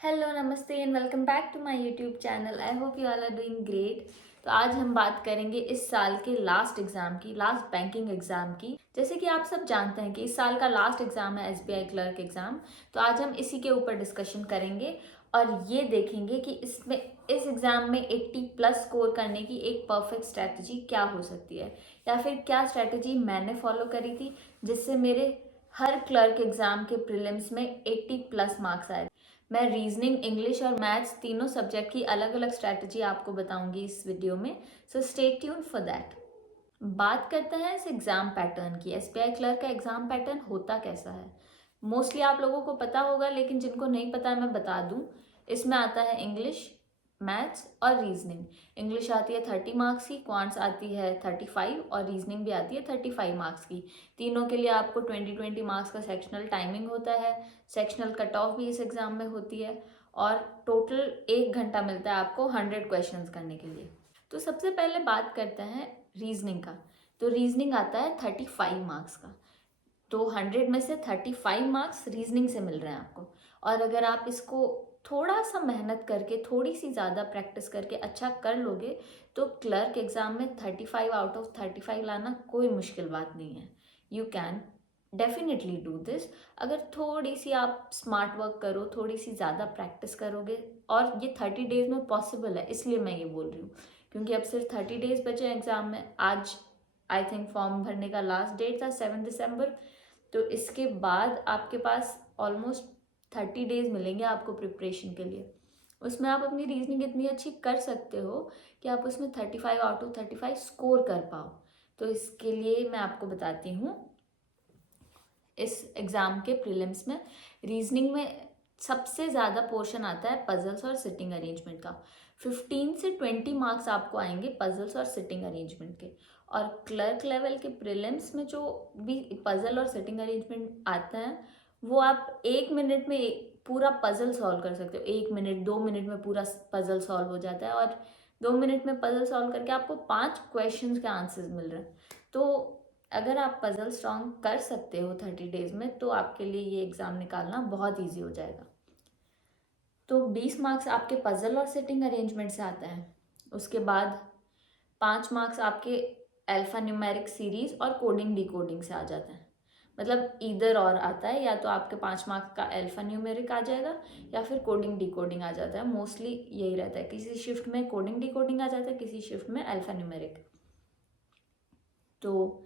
Hello नमस्ते and welcome back to my YouTube channel. I hope you all are doing great. तो आज हम बात करेंगे इस साल के लास्ट एग्ज़ाम की, लास्ट बैंकिंग एग्ज़ाम की। जैसे कि आप सब जानते हैं कि इस साल का लास्ट एग्ज़ाम है एसबीआई क्लर्क एग्ज़ाम। तो आज हम इसी के ऊपर डिस्कशन करेंगे और ये देखेंगे कि इस एग्ज़ाम में 80 प्लस स्कोर करने की एक परफेक्ट स्ट्रैटेजी क्या हो सकती है, या फिर क्या स्ट्रैटेजी मैंने फॉलो करी थी जिससे मेरे हर क्लर्क एग्ज़ाम के प्रीलिम्स में 80 प्लस मार्क्स आए। मैं रीजनिंग, इंग्लिश और मैथ्स तीनों सब्जेक्ट की अलग अलग स्ट्रैटेजी आपको बताऊंगी इस वीडियो में। So stay tune for that. बात करते हैं इस एग्ज़ाम पैटर्न की। एसबीआई क्लर्क का एग्ज़ाम पैटर्न होता कैसा है, मोस्टली आप लोगों को पता होगा, लेकिन जिनको नहीं पता है मैं बता दूं। इसमें आता है इंग्लिश, मैथ्स और रीजनिंग। इंग्लिश आती है 30 मार्क्स की, क्वांट्स आती है 35 और रीजनिंग भी आती है 35 मार्क्स की। तीनों के लिए आपको 20 मार्क्स का सेक्शनल टाइमिंग होता है। सेक्शनल कट ऑफ भी इस एग्ज़ाम में होती है और टोटल 1 घंटा मिलता है आपको 100 क्वेश्चंस करने के लिए। तो सबसे पहले बात करते हैं रीजनिंग का। तो रीजनिंग आता है 35 मार्क्स का। तो 100 में से 35 मार्क्स रीजनिंग से मिल रहे हैं आपको। और अगर आप इसको थोड़ा सा मेहनत करके, थोड़ी सी ज़्यादा प्रैक्टिस करके अच्छा कर लोगे तो क्लर्क एग्ज़ाम में 35 आउट ऑफ 35 लाना कोई मुश्किल बात नहीं है। You can definitely do this. अगर थोड़ी सी आप स्मार्ट वर्क करो, थोड़ी सी ज़्यादा प्रैक्टिस करोगे। और ये 30 डेज में पॉसिबल है, इसलिए मैं ये बोल रही हूँ क्योंकि अब सिर्फ 30 डेज बचे हैं एग्ज़ाम में। आज आई थिंक फॉर्म भरने का लास्ट डेट था 7 दिसंबर। तो इसके बाद आपके पास ऑलमोस्ट 30 डेज मिलेंगे आपको प्रिपरेशन के लिए। उसमें आप अपनी रीजनिंग इतनी अच्छी कर सकते हो कि आप उसमें 35 आउट ऑफ 35 स्कोर कर पाओ। तो इसके लिए मैं आपको बताती हूँ। इस एग्ज़ाम के प्रीलिम्स में रीजनिंग में सबसे ज़्यादा पोर्शन आता है पजल्स और सिटिंग अरेंजमेंट का। 15 से 20 मार्क्स आपको आएंगे पजल्स और सिटिंग अरेंजमेंट के। और क्लर्क लेवल के प्रीलिम्स में जो भी पजल और सिटिंग अरेंजमेंट आता है वो आप 1 मिनट में पूरा पजल सॉल्व कर सकते हो। 1 मिनट 2 मिनट में पूरा पजल सॉल्व हो जाता है और 2 मिनट में पजल सॉल्व करके आपको 5 क्वेश्चंस के आंसर्स मिल रहे हैं। तो अगर आप पजल स्ट्रॉन्ग कर सकते हो 30 डेज में तो आपके लिए ये एग्ज़ाम निकालना बहुत ईजी हो जाएगा। तो 20 मार्क्स आपके पजल और सिटिंग अरेंजमेंट से आता है। उसके बाद 5 मार्क्स आपके अल्फा न्यूमेरिक सीरीज और कोडिंग डिकोडिंग से आ जाते हैं। मतलब इधर और आता है, या तो आपके 5 मार्क्स का अल्फा न्यूमेरिक आ जाएगा या फिर कोडिंग डिकोडिंग आ जाता है। मोस्टली यही रहता है, किसी शिफ्ट में कोडिंग डिकोडिंग आ जाता है, किसी शिफ्ट में अल्फा न्यूमेरिक। तो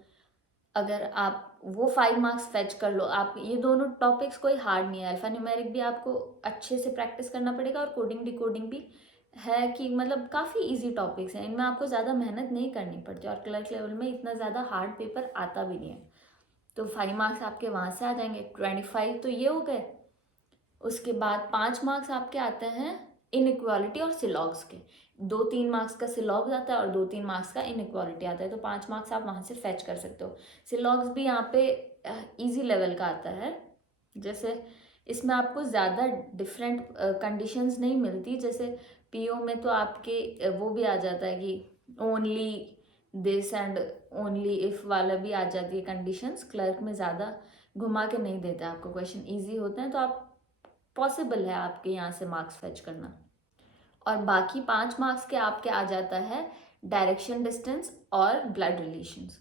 अगर आप वो 5 मार्क्स फेच कर लो, आप ये दोनों टॉपिक्स कोई हार्ड नहीं है। अल्फा न्यूमेरिक भी आपको अच्छे से प्रैक्टिस करना पड़ेगा और कोडिंग डिकोडिंग भी है कि मतलब काफ़ी इजी टॉपिक्स हैं, इनमें आपको ज़्यादा मेहनत नहीं करनी पड़ती और क्लर्क लेवल में इतना ज़्यादा हार्ड पेपर आता भी नहीं है। तो 5 मार्क्स आपके वहाँ से आ जाएंगे। 25 तो ये हो गए। उसके बाद 5 मार्क्स आपके आते हैं इनइक्वालिटी और सिलॉग्स के। 2-3 मार्क्स का सिलॉग्स आता है और 2-3 मार्क्स का इनइक्वालिटी आता है। तो 5 मार्क्स आप वहाँ से फेच कर सकते हो। सिलॉग्स भी यहाँ पे इजी लेवल का आता है। जैसे इसमें आपको ज़्यादा डिफरेंट कंडीशंस नहीं मिलती। जैसे पीओ में तो आपके वो भी आ जाता है कि only this and only if वाला भी आ जाती है कंडीशंस। क्लर्क में ज़्यादा घुमा के नहीं देता आपको, क्वेश्चन ईजी होते हैं तो आप पॉसिबल है आपके यहाँ से मार्क्स फेच करना। और बाकी 5 मार्क्स के आपके आ जाता है डायरेक्शन डिस्टेंस और ब्लड रिलेशंस।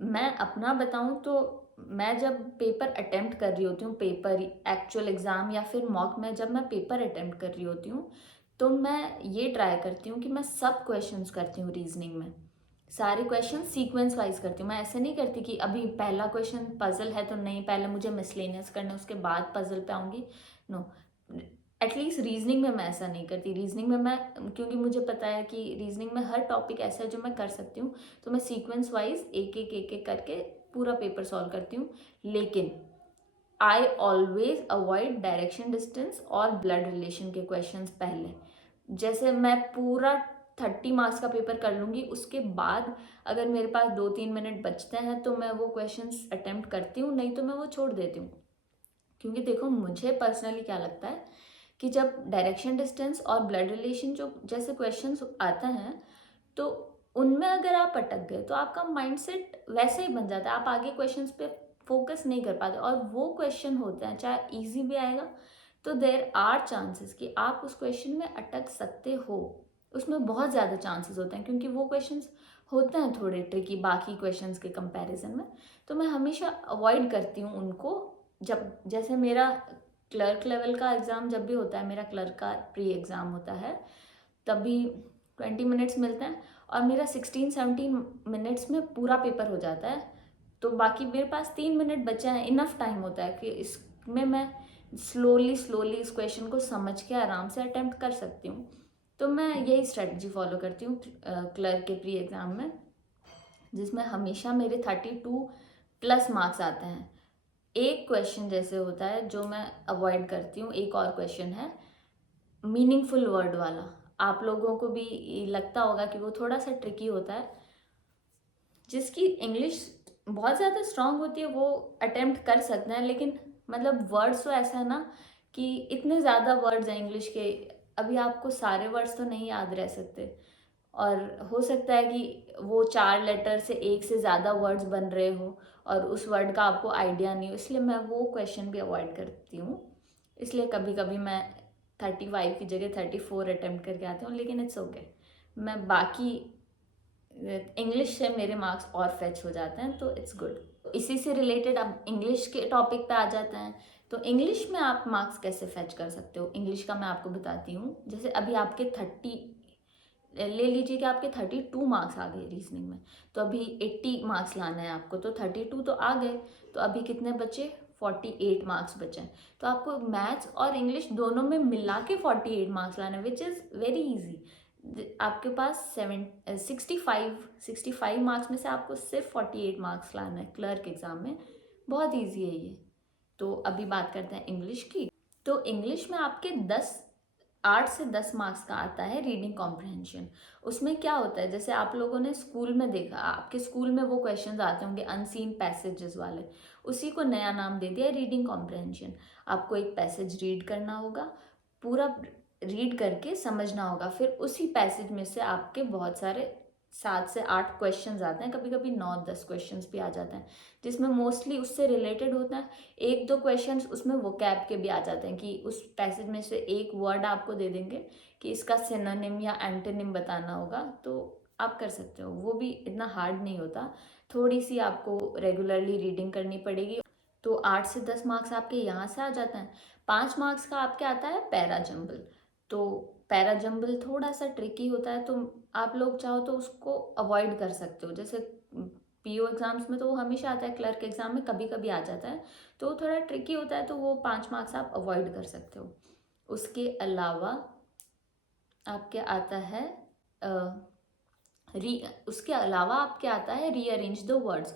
मैं अपना बताऊं तो मैं जब पेपर अटेम्प्ट कर रही होती हूँ, पेपर एक्चुअल एग्ज़ाम या फिर मॉक में जब मैं पेपर अटेम्प्ट कर रही होती हूँ तो मैं ये ट्राई करती हूँ कि मैं सब क्वेश्चंस करती हूँ रीजनिंग में। सारे क्वेश्चन सीक्वेंस वाइज करती हूँ। मैं ऐसे नहीं करती कि अभी पहला क्वेश्चन पजल है तो नहीं, पहले मुझे मिसलेनियस करना उसके बाद पजल पे आऊँगी। नो, एटलीस्ट रीजनिंग में मैं ऐसा नहीं करती। रीजनिंग में मैं, क्योंकि मुझे पता है कि रीजनिंग में हर टॉपिक ऐसा है जो मैं कर सकती हूँ, तो मैं सीक्वेंस वाइज एक एक करके पूरा पेपर सॉल्व करती हूँ। लेकिन I always avoid direction distance और ब्लड रिलेशन के क्वेश्चंस पहले। जैसे मैं पूरा 30 मार्क्स का पेपर कर लूँगी, उसके बाद अगर मेरे पास 2-3 मिनट बचते हैं तो मैं वो क्वेश्चंस अटेम्प्ट करती हूँ, नहीं तो मैं वो छोड़ देती हूँ। क्योंकि देखो, मुझे पर्सनली क्या लगता है कि जब डायरेक्शन डिस्टेंस और ब्लड रिलेशन जो जैसे क्वेश्चंस आते हैं तो उनमें अगर आप अटक गए तो आपका माइंडसेट वैसे ही बन जाता है, आप आगे क्वेश्चंस पे फोकस नहीं कर पाते। और वो क्वेश्चन होते हैं, चाहे इजी भी आएगा तो देयर आर चांसेस कि आप उस क्वेश्चन में अटक सकते हो। उसमें बहुत ज़्यादा चांसेस होते हैं क्योंकि वो क्वेश्चंस होते हैं थोड़े ट्रिकी बाकी क्वेश्चंस के कंपैरिजन में। तो मैं हमेशा अवॉइड करती हूँ उनको। जब जैसे मेरा क्लर्क लेवल का एग्ज़ाम जब भी होता है, मेरा क्लर्क का प्री एग्ज़ाम होता है, तभी 20 मिनट्स मिलते हैं और मेरा 16-17 मिनट्स में पूरा पेपर हो जाता है। तो बाकी मेरे पास 3 मिनट बचे हैं, इनफ टाइम होता है कि इसमें मैं स्लोली स्लोली इस क्वेश्चन को समझ के आराम से अटेम्प्ट कर सकती हूँ। तो मैं यही स्ट्रेटजी फॉलो करती हूँ क्लर्क के प्री एग्ज़ाम में, जिसमें हमेशा मेरे 32+ मार्क्स आते हैं। एक क्वेश्चन जैसे होता है जो मैं अवॉइड करती हूँ, एक और क्वेश्चन है मीनिंगफुल वर्ड वाला। आप लोगों को भी लगता होगा कि वो थोड़ा सा ट्रिकी होता है। जिसकी इंग्लिश बहुत ज़्यादा स्ट्रांग होती है वो अटेम्प्ट कर सकते हैं, लेकिन मतलब वर्ड्स तो ऐसा है ना कि इतने ज़्यादा वर्ड्स हैं इंग्लिश के, अभी आपको सारे वर्ड्स तो नहीं याद रह सकते और हो सकता है कि वो 4 लेटर से एक से ज़्यादा वर्ड्स बन रहे हो और उस वर्ड का आपको आइडिया नहीं हो, इसलिए मैं वो क्वेश्चन भी अवॉइड करती हूँ। इसलिए कभी कभी मैं 35 की जगह 34 अटेम्प्ट करके आती हूँ, लेकिन इट्स ओके। मैं बाकी इंग्लिश से मेरे मार्क्स और फेच हो जाते हैं, तो इट्स गुड। इसी से रिलेटेड अब इंग्लिश के टॉपिक पे आ जाते हैं। तो इंग्लिश में आप मार्क्स कैसे फेच कर सकते हो, इंग्लिश का मैं आपको बताती हूँ। जैसे अभी आपके 30 ले लीजिए कि आपके 32 मार्क्स आ गए रीजनिंग में, तो अभी 80 मार्क्स लाना है आपको, तो 32 तो आ गए, तो अभी कितने बचे, 48 मार्क्स बचे। तो आपको मैथ्स और इंग्लिश दोनों में मिला के 48 मार्क्स लाना है, विच इज़ वेरी इजी। आपके पास 65 मार्क्स में से आपको सिर्फ 48 मार्क्स लाना है क्लर्क एग्जाम में। बहुत ईजी है ये। तो अभी बात करते हैं इंग्लिश की। तो इंग्लिश में आपके 8 से 10 मार्क्स का आता है रीडिंग कॉम्प्रहेंशन। उसमें क्या होता है, जैसे आप लोगों ने स्कूल में देखा, आपके स्कूल में वो क्वेश्चंस आते होंगे अनसीन पैसेजेस वाले, उसी को नया नाम दे दिया रीडिंग कॉम्प्रहेंशन। आपको एक पैसेज रीड करना होगा, पूरा रीड करके समझना होगा, फिर उसी पैसेज में से आपके बहुत सारे 7 से 8 क्वेश्चंस आते हैं, कभी कभी 9-10 क्वेश्चंस भी आ जाते हैं, जिसमें मोस्टली उससे रिलेटेड होता है। 1-2 क्वेश्चंस उसमें वोकैब के भी आ जाते हैं कि उस पैसेज में से एक वर्ड आपको दे देंगे कि इसका सिनोनिम या एंटोनिम बताना होगा, तो आप कर सकते हो। वो भी इतना हार्ड नहीं होता, थोड़ी सी आपको रेगुलरली रीडिंग करनी पड़ेगी। तो 8 से 10 मार्क्स आपके यहाँ से आ जाते हैं। 5 मार्क्स का आपके आता है पैरा जंबल। तो पैरा जंबल थोड़ा सा ट्रिकी होता है, तो आप लोग चाहो तो उसको अवॉइड कर सकते हो। जैसे पीओ एग्जाम्स में तो वो हमेशा आता है, क्लर्क एग्जाम में कभी कभी आ जाता है, तो वो थोड़ा ट्रिकी होता है, तो वो 5 मार्क्स आप अवॉइड कर सकते हो। उसके अलावा आपके आता है उसके अलावा आपके आता है रीअरेंज द वर्ड्स।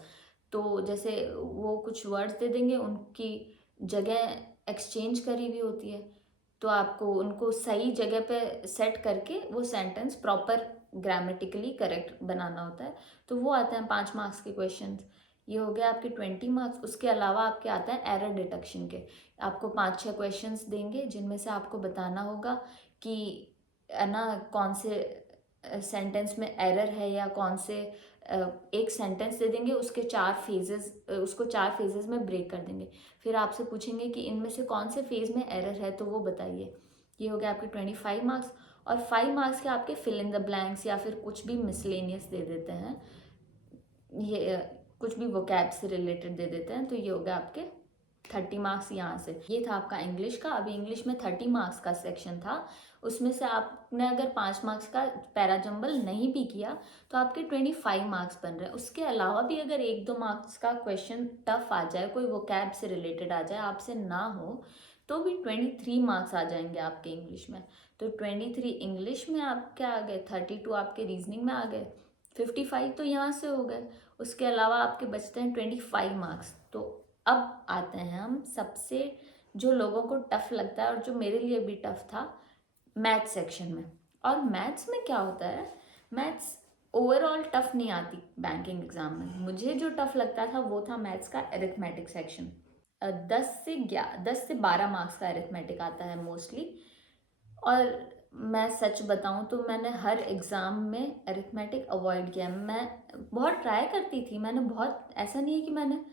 तो जैसे वो कुछ वर्ड्स दे देंगे, उनकी जगह एक्सचेंज करी हुई होती है, तो आपको उनको सही जगह पे सेट करके वो सेंटेंस प्रॉपर ग्रामेटिकली करेक्ट बनाना होता है। तो वो आते हैं 5 मार्क्स के क्वेश्चन। ये हो गया आपके 20 मार्क्स। उसके अलावा आपके आता है एरर डिटेक्शन के। आपको 5-6 क्वेश्चंस देंगे जिनमें से आपको बताना होगा कि है ना कौन से सेंटेंस में एरर है, या कौन से एक सेंटेंस दे देंगे, उसके 4 फेजेस, उसको 4 फेजेस में ब्रेक कर देंगे। फिर आपसे पूछेंगे कि इनमें से कौन से फेज में एरर है, तो वो बताइए। ये हो गया आपके 25 मार्क्स। और 5 मार्क्स के आपके फिल इन द ब्लैंक्स या फिर कुछ भी मिसलेनियस दे देते हैं, ये कुछ भी वोकैब से रिलेटेड दे देते हैं। तो ये हो गया आपके 30 मार्क्स यहाँ से। ये था आपका इंग्लिश का। अभी इंग्लिश में 30 मार्क्स का सेक्शन था, उसमें से आपने अगर 5 मार्क्स का पैरा जंबल नहीं भी किया तो आपके 25 मार्क्स बन रहे हैं। उसके अलावा भी अगर 1-2 मार्क्स का क्वेश्चन टफ आ जाए, कोई वोकैब से रिलेटेड आ जाए, आपसे ना हो, तो भी 23 मार्क्स आ जाएंगे आपके इंग्लिश में। तो 23 इंग्लिश में आपके आ गए, 32 आपके रीजनिंग में आ गए, 55 तो यहाँ से हो गए। उसके अलावा आपके बचते हैं 25 मार्क्स। तो अब आते हैं हम सबसे जो लोगों को टफ लगता है और जो मेरे लिए भी टफ था, मैथ्स सेक्शन में। और मैथ्स में क्या होता है, मैथ्स ओवरऑल टफ नहीं आती बैंकिंग एग्जाम में। मुझे जो टफ लगता था वो था मैथ्स का अरिथमेटिक सेक्शन। 10 से 12 मार्क्स का अरिथमेटिक आता है मोस्टली। और मैं सच बताऊं तो मैंने हर एग्ज़ाम में अरिथमेटिक अवॉइड किया। मैं बहुत ट्राई करती थी, मैंने बहुत, ऐसा नहीं है कि मैंने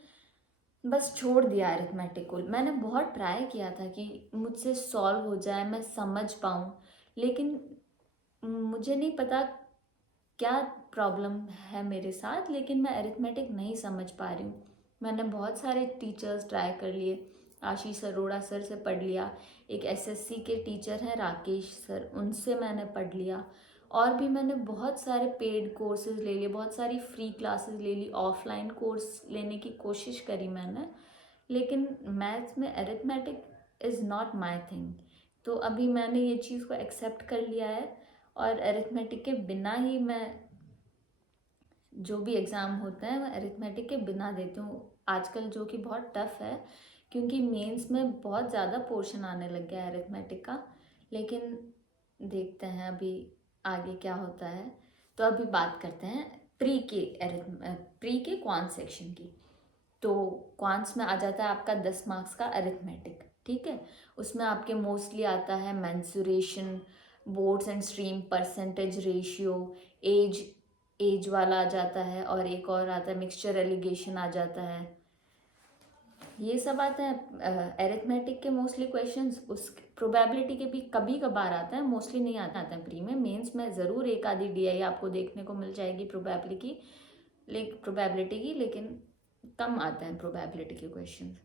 बस छोड़ दिया अरिथमेटिक को। मैंने बहुत ट्राई किया था कि मुझसे सॉल्व हो जाए, मैं समझ पाऊँ, लेकिन मुझे नहीं पता क्या प्रॉब्लम है मेरे साथ, लेकिन मैं अरिथमेटिक नहीं समझ पा रही हूँ। मैंने बहुत सारे टीचर्स ट्राई कर लिए, आशीष अरोड़ा सर से पढ़ लिया, एक एसएससी के टीचर हैं राकेश सर, उनसे मैंने पढ़ लिया, और भी मैंने बहुत सारे पेड कोर्सेज ले लिए, बहुत सारी फ्री क्लासेस ले ली, ऑफलाइन कोर्स लेने की कोशिश करी मैंने, लेकिन मैथ्स में arithmetic is not my thing. तो अभी मैंने ये चीज़ को एक्सेप्ट कर लिया है, और अरिथमेटिक के बिना ही मैं जो भी एग्ज़ाम होता है मैं अरिथमेटिक के बिना देती हूँ आजकल, जो कि बहुत टफ़ है, क्योंकि मेंस में बहुत ज़्यादा पोर्शन आने लग गया है अरिथमेटिक का। लेकिन देखते हैं अभी आगे क्या होता है। तो अभी बात करते हैं प्री के क्वांट सेक्शन की। तो क्वांट्स में आ जाता है आपका 10 मार्क्स का अरिथमेटिक, ठीक है। उसमें आपके मोस्टली आता है mensuration, boards and stream, percentage ratio, age age वाला आ जाता है, और एक और आता है मिक्सचर एलिगेशन आ जाता है। ये सब आते हैं अरिथमेटिक के मोस्टली क्वेश्चंस। उस प्रोबेबिलिटी के भी कभी कभार आता है, मोस्टली नहीं आता है प्री में। मेंस में ज़रूर एक आधी डीआई आपको देखने को मिल जाएगी प्रोबेबिलिटी की, लेकिन कम आते हैं प्रोबेबिलिटी के क्वेश्चन।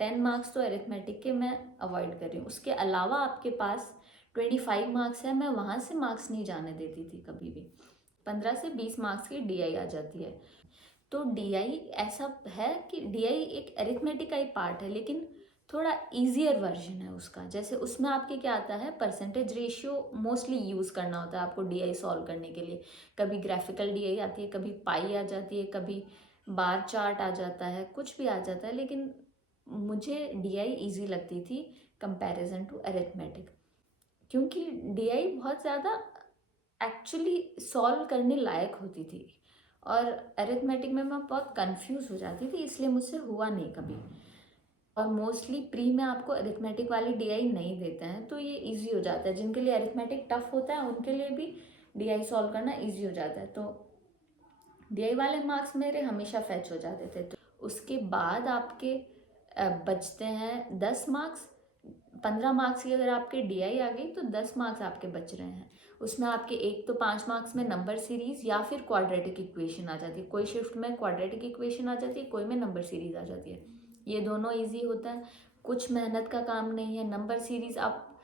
10 मार्क्स तो अरिथमेटिक के मैं अवॉइड कर रही हूँ। उसके अलावा आपके पास 25 मार्क्स है, मैं वहाँ से मार्क्स नहीं जाने देती थी कभी भी। 15 से 20 मार्क्स की डीआई आ जाती है। तो डीआई ऐसा है कि डीआई एक अरिथमेटिक का ही पार्ट है, लेकिन थोड़ा ईजियर वर्जन है उसका। जैसे उसमें आपके क्या आता है, परसेंटेज रेशियो मोस्टली यूज़ करना होता है आपको डीआई सॉल्व करने के लिए। कभी ग्राफिकल डीआई आती है, कभी पाई आ जाती है, कभी बार चार्ट आ जाता है, कुछ भी आ जाता है, लेकिन मुझे डीआई इजी लगती थी कंपैरिजन टू अरिथमेटिक, क्योंकि डीआई बहुत ज़्यादा एक्चुअली सॉल्व करने लायक होती थी, और अरिथमेटिक में मैं बहुत कंफ्यूज हो जाती थी, इसलिए मुझसे हुआ नहीं कभी। और मोस्टली प्री में आपको अरिथमेटिक वाली डीआई नहीं देते हैं, तो ये इजी हो जाता है। जिनके लिए अरिथमेटिक टफ होता है उनके लिए भी डीआई सॉल्व करना इजी हो जाता है। तो डीआई वाले मार्क्स मेरे हमेशा फैच हो जाते थे। तो उसके बाद आपके बचते हैं 10 मार्क्स। 15 मार्क्स की अगर आपके डीआई आ गई तो 10 मार्क्स आपके बच रहे हैं। उसमें आपके एक तो 5 मार्क्स में नंबर सीरीज या फिर क्वाड्रेटिक इक्वेशन आ जाती है। कोई शिफ्ट में क्वाड्रेटिक इक्वेशन आ जाती है, कोई में नंबर सीरीज आ जाती है। ये दोनों इजी होता है, कुछ मेहनत का काम नहीं है। नंबर सीरीज आप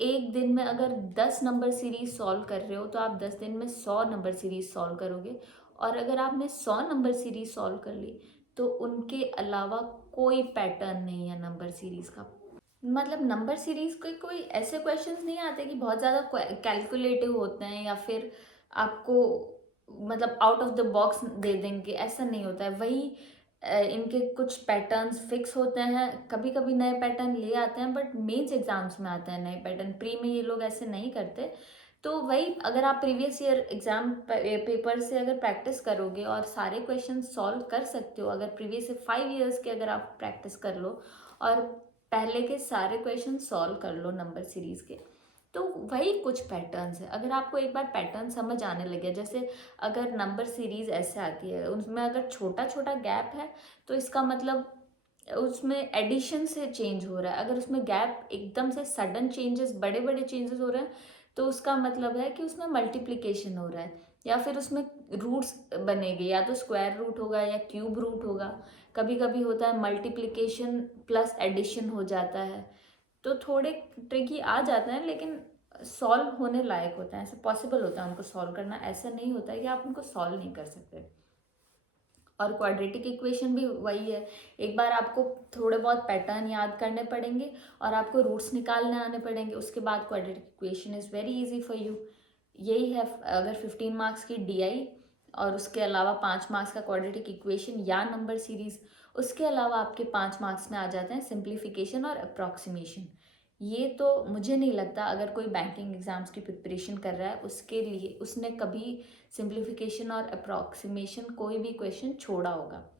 एक दिन में अगर 10 नंबर सीरीज सॉल्व कर रहे हो तो आप 10 दिन में 100 नंबर सीरीज सॉल्व करोगे। और अगर आपने 100 नंबर सीरीज सॉल्व कर ली तो उनके अलावा कोई पैटर्न नहीं है नंबर सीरीज का। मतलब नंबर सीरीज के कोई ऐसे क्वेश्चंस नहीं आते कि बहुत ज़्यादा कैलकुलेटिव होते हैं, या फिर आपको मतलब आउट ऑफ द बॉक्स दे देंगे, ऐसा नहीं होता है। वही इनके कुछ पैटर्न्स फिक्स होते हैं, कभी कभी नए पैटर्न ले आते हैं, बट मेंस एग्जाम्स में आते हैं नए पैटर्न। प्री में ये लोग ऐसे नहीं करते। तो वही अगर आप प्रीवियस ईयर एग्जाम पेपर से अगर प्रैक्टिस करोगे और सारे क्वेश्चन सॉल्व कर सकते हो, अगर प्रीवियस 5 ईयर्स के अगर आप प्रैक्टिस कर लो और पहले के सारे क्वेश्चन सॉल्व कर लो नंबर सीरीज के, तो वही कुछ पैटर्न्स है। अगर आपको एक बार पैटर्न समझ आने लगे, जैसे अगर नंबर सीरीज ऐसे आती है, उसमें अगर छोटा छोटा गैप है तो इसका मतलब उसमें एडिशन से चेंज हो रहा है। अगर उसमें गैप एकदम से सडन चेंजेस, बड़े बड़े चेंजेस हो रहे हैं, तो उसका मतलब है कि उसमें मल्टीप्लिकेशन हो रहा है, या फिर उसमें रूट्स बनेंगे, या तो स्क्वायर रूट होगा या क्यूब रूट होगा। कभी कभी होता है मल्टीप्लिकेशन प्लस एडिशन हो जाता है। तो थोड़े ट्रिकी आ जाते हैं, लेकिन सॉल्व होने लायक होता है, ऐसे पॉसिबल होता है उनको सॉल्व करना। ऐसा नहीं होता है कि आप उनको सॉल्व नहीं कर सकते। और क्वाड्रेटिक इक्वेशन भी वही है, एक बार आपको थोड़े बहुत पैटर्न याद करने पड़ेंगे और आपको रूट्स निकालने आने पड़ेंगे, उसके बाद quadratic equation is very easy for you. यही है अगर 15 मार्क्स की डीआई और उसके अलावा 5 मार्क्स का क्वाड्रेटिक इक्वेशन या नंबर सीरीज। उसके अलावा आपके 5 मार्क्स में आ जाते हैं सिंप्लीफिकेशन और अप्रॉक्सीमेशन। ये तो मुझे नहीं लगता अगर कोई बैंकिंग एग्जाम्स की प्रिपरेशन कर रहा है उसके लिए उसने कभी सिंप्लीफिकेशन और अप्रॉक्सीमेशन कोई भी क्वेश्चन छोड़ा होगा।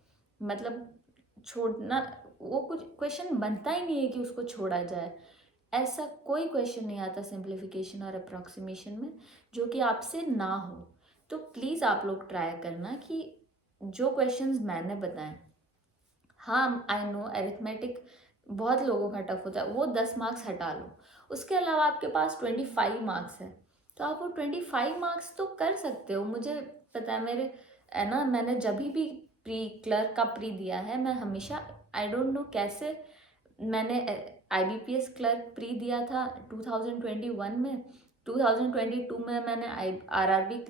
मतलब छोड़ना, वो कुछ क्वेश्चन बनता ही नहीं है कि उसको छोड़ा जाए। ऐसा कोई क्वेश्चन नहीं आता सिंप्लीफिकेशन और अप्रॉक्सीमेशन में जो कि आपसे ना हो। तो प्लीज़ आप लोग ट्राई करना कि जो क्वेश्चंस मैंने बताए हाँ, आई नो अरिथमेटिक बहुत लोगों का टफ होता है, वो 10 मार्क्स हटा लो। उसके अलावा आपके पास 25 मार्क्स है, तो आप वो 25 मार्क्स तो कर सकते हो। मुझे पता है, मेरे है ना, मैंने जब भी प्री क्लर्क का प्री दिया है, मैं हमेशा, आई डोंट नो कैसे, मैंने IBPS क्लर्क प्री दिया था 2021 में, 2022 में मैंने RRB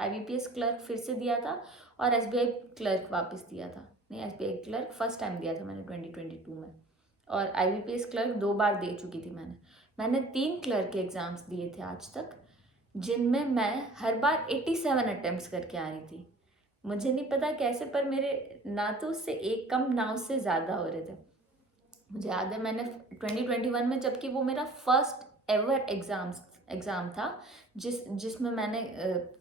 IBPS क्लर्क फिर से दिया था, और SBI क्लर्क वापस दिया था। नहीं, SBI क्लर्क फर्स्ट टाइम दिया था मैंने 2022 में, और IBPS क्लर्क 2 बार दे चुकी थी मैंने 3 क्लर्क के एग्ज़ाम्स दिए थे आज तक, जिनमें मैं हर बार 87 अटेम्प्ट्स करके आ रही थी। मुझे नहीं पता कैसे, पर मेरे ना तो उससे एक कम ना उससे ज़्यादा हो रहे थे। मुझे याद है मैंने 2021 में, जबकि वो मेरा फर्स्ट एवर एग्ज़ाम था, जिसमें मैंने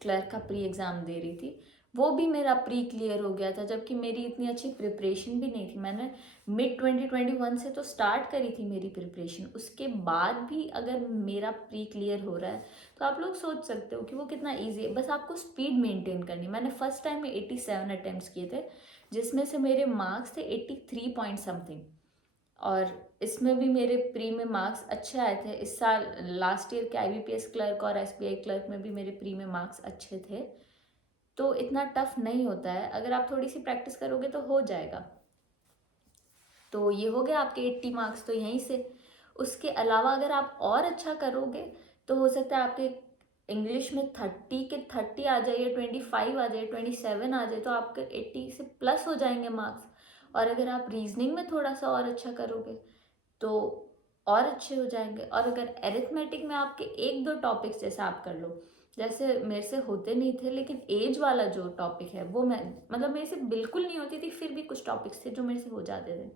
क्लर्क का प्री एग्ज़ाम दे रही थी, वो भी मेरा प्री क्लियर हो गया था, जबकि मेरी इतनी अच्छी प्रिपरेशन भी नहीं थी। मैंने मिड 2021 से तो स्टार्ट करी थी मेरी प्रिपरेशन, उसके बाद भी अगर मेरा प्री क्लियर हो रहा है, तो आप लोग सोच सकते हो कि वो कितना ईजी है। बस आपको स्पीड मेंटेन करनी। मैंने फर्स्ट टाइम में 87 अटेम्प्ट्स किए थे, जिसमें से मेरे मार्क्स थे 83 पॉइंट समथिंग, और इसमें भी मेरे प्री में मार्क्स अच्छे आए थे। इस साल लास्ट ईयर के IBPS क्लर्क और SBI क्लर्क में भी मेरे प्री में मार्क्स अच्छे थे। तो इतना टफ नहीं होता है, अगर आप थोड़ी सी प्रैक्टिस करोगे तो हो जाएगा। तो ये हो गया आपके 80 मार्क्स तो यहीं से। उसके अलावा अगर आप और अच्छा करोगे तो हो सकता है आपके इंग्लिश में 30 के 30 आ जाए, 25 आ जाए, 27 आ जाए, तो आपके 80 से प्लस हो जाएंगे मार्क्स। और अगर आप रीजनिंग में थोड़ा सा और अच्छा करोगे तो और अच्छे हो जाएंगे। और अगर एरिथमेटिक में आपके एक दो टॉपिक्स जैसे आप कर लो, जैसे मेरे से होते नहीं थे, लेकिन एज वाला जो टॉपिक है वो मैं, मतलब मेरे से बिल्कुल नहीं होती थी, फिर भी कुछ टॉपिक्स थे जो मेरे से हो जाते थे।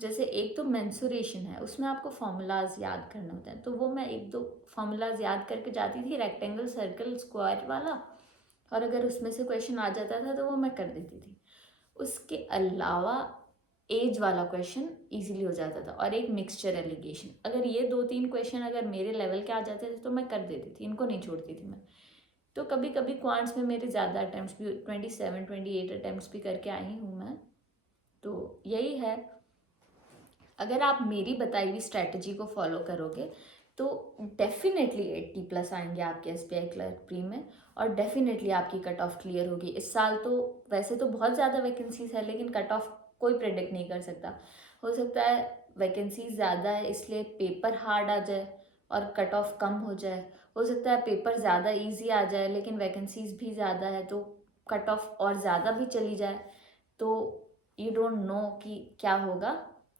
जैसे एक तो मेंसुरेशन है, उसमें आपको फॉर्मूलाज याद करने होते हैं, तो वो मैं एक दो फॉर्मूलाज याद करके जाती थी, रेक्टेंगल, सर्कल, स्क्वायर वाला, और अगर उसमें से क्वेश्चन आ जाता था तो वो मैं कर देती थी। उसके अलावा एज वाला क्वेश्चन इजीली हो जाता था, और एक मिक्सचर एलिगेशन, अगर ये 2-3 क्वेश्चन अगर मेरे लेवल के आ जाते थे तो मैं कर देती थी, इनको नहीं छोड़ती थी मैं। तो कभी कभी क्वांट्स में मेरे ज़्यादा अटैम्प्ट्स भी, 27-28 अटैम्प्ट्स भी करके आई हूँ मैं। तो यही है, अगर आप मेरी बताई हुई स्ट्रैटेजी को फॉलो करोगे तो डेफिनेटली 80 प्लस आएंगे आपके SBI क्लर्क प्री में, और डेफिनेटली आपकी कट ऑफ क्लियर होगी। इस साल तो वैसे तो बहुत ज़्यादा वैकेंसीज है, लेकिन कट ऑफ कोई प्रेडिक्ट नहीं कर सकता। हो सकता है वैकेंसीज ज़्यादा है इसलिए पेपर हार्ड आ जाए और कट ऑफ कम हो जाए। हो सकता है पेपर ज़्यादा ईजी आ जाए लेकिन वैकेंसीज भी ज़्यादा है, तो कट ऑफ और ज़्यादा भी चली जाए। तो यू डोंट नो कि क्या होगा।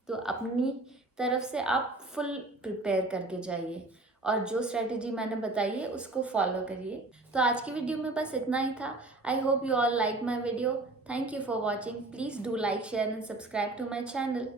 तो अपनी तरफ से आप फुल प्रिपेयर करके जाइए, और जो स्ट्रेटेजी मैंने बताई है उसको फॉलो करिए। तो आज की वीडियो में बस इतना ही था। I hope you all like my video. Thank you for watching. Please do like, share and subscribe to my channel.